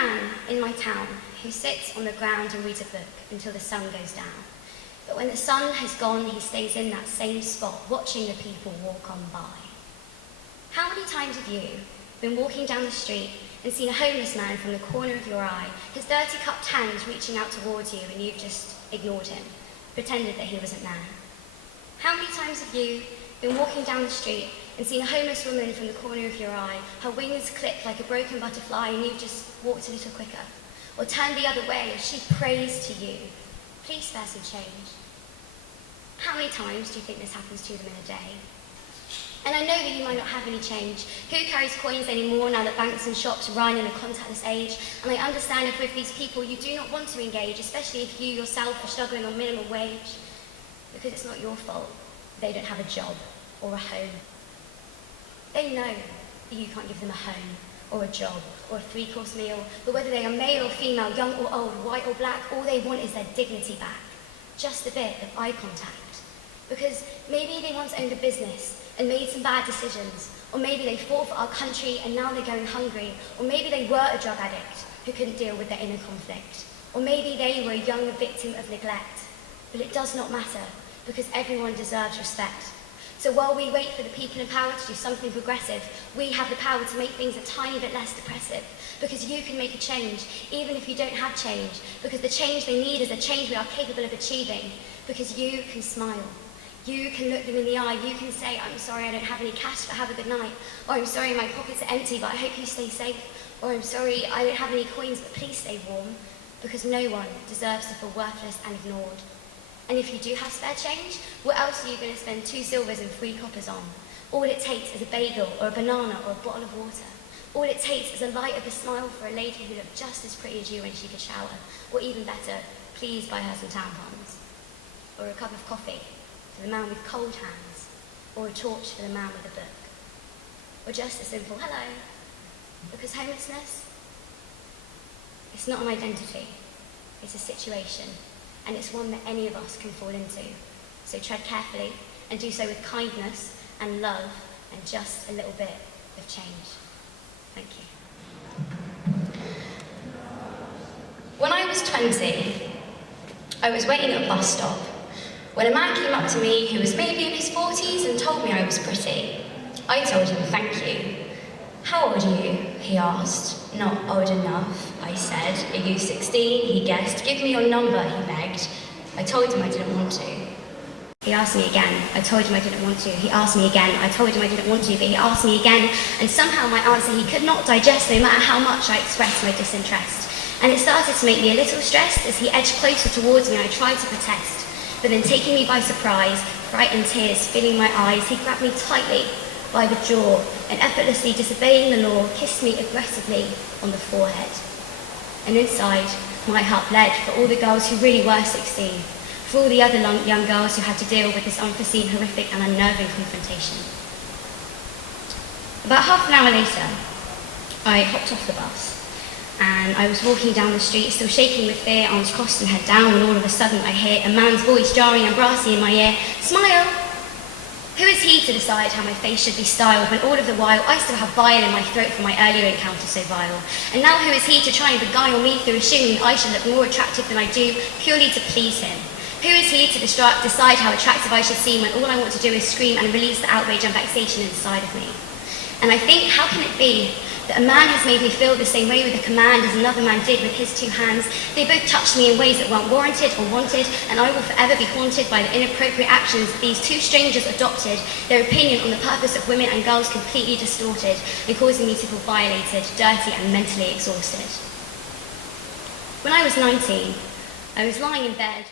man in my town who sits on the ground and reads a book until the sun goes down. But when the sun has gone, he stays in that same spot, watching the people walk on by. How many times have you been walking down the street and seen a homeless man from the corner of your eye, his dirty cupped hands reaching out towards you, and you've just ignored him, pretended that he wasn't there? How many times have you been walking down the street and seen a homeless woman from the corner of your eye, her wings clip like a broken butterfly, and you've just walked a little quicker, or turned the other way as she prays to you, please spare some change? How many times do you think this happens to them in a day? And I know that you might not have any change. Who carries coins anymore now that banks and shops run in a contactless age? And I understand if with these people you do not want to engage, especially if you yourself are struggling on minimum wage, because it's not your fault they don't have a job or a home. They know that you can't give them a home or a job or a three-course meal, but whether they are male or female, young or old, white or black, all they want is their dignity back. Just a bit of eye contact. Because maybe they once owned a business and made some bad decisions, or maybe they fought for our country and now they're going hungry, or maybe they were a drug addict who couldn't deal with their inner conflict, or maybe they were a young victim of neglect. But it does not matter, because everyone deserves respect. So while we wait for the people in power to do something progressive, we have the power to make things a tiny bit less depressive, because you can make a change, even if you don't have change, because the change they need is a change we are capable of achieving, because you can smile. You can look them in the eye, you can say, I'm sorry I don't have any cash, but have a good night. Or I'm sorry my pockets are empty, but I hope you stay safe. Or I'm sorry I don't have any coins, but please stay warm. Because no one deserves to feel worthless and ignored. And if you do have spare change, what else are you going to spend 2 silvers and 3 coppers on? All it takes is a bagel, or a banana, or a bottle of water. All it takes is a light of a smile for a lady who looked just as pretty as you when she could shower. Or even better, please buy her some tampons. Or a cup of coffee for the man with cold hands, or a torch for the man with a book. Or just a simple hello. Because homelessness, it's not an identity, it's a situation, and it's one that any of us can fall into. So tread carefully, and do so with kindness and love, and just a little bit of change. Thank you. When I was 20, I was waiting at a bus stop when a man came up to me who was maybe in his 40s and told me I was pretty. I told him thank you. How old are you? He asked. Not old enough, I said. Are you 16? He guessed. Give me your number, he begged. I told him I didn't want to. He asked me again. I told him I didn't want to. He asked me again. I told him I didn't want to, but he asked me again. And somehow my answer he could not digest, no matter how much I expressed my disinterest. And it started to make me a little stressed as he edged closer towards me and I tried to protest. But then taking me by surprise, fright and tears filling my eyes, he grabbed me tightly by the jaw and effortlessly disobeying the law, kissed me aggressively on the forehead. And inside, my heart bled for all the girls who really were 16, for all the other young girls who had to deal with this unforeseen, horrific and unnerving confrontation. About half an hour later, I hopped off the bus and I was walking down the street, still shaking with fear, arms crossed and head down, when all of a sudden I hear a man's voice jarring and brassy in my ear, "Smile!" Who is he to decide how my face should be styled when all of the while I still have bile in my throat from my earlier encounter so vile? And now who is he to try and beguile me through assuming I should look more attractive than I do purely to please him? Who is he to decide how attractive I should seem when all I want to do is scream and release the outrage and vexation inside of me? And I think, how can it be that a man has made me feel the same way with a command as another man did with his 2 hands? They both touched me in ways that weren't warranted or wanted, and I will forever be haunted by the inappropriate actions that these 2 strangers adopted, their opinion on the purpose of women and girls completely distorted, and causing me to feel violated, dirty and mentally exhausted. When I was 19, I was lying in bed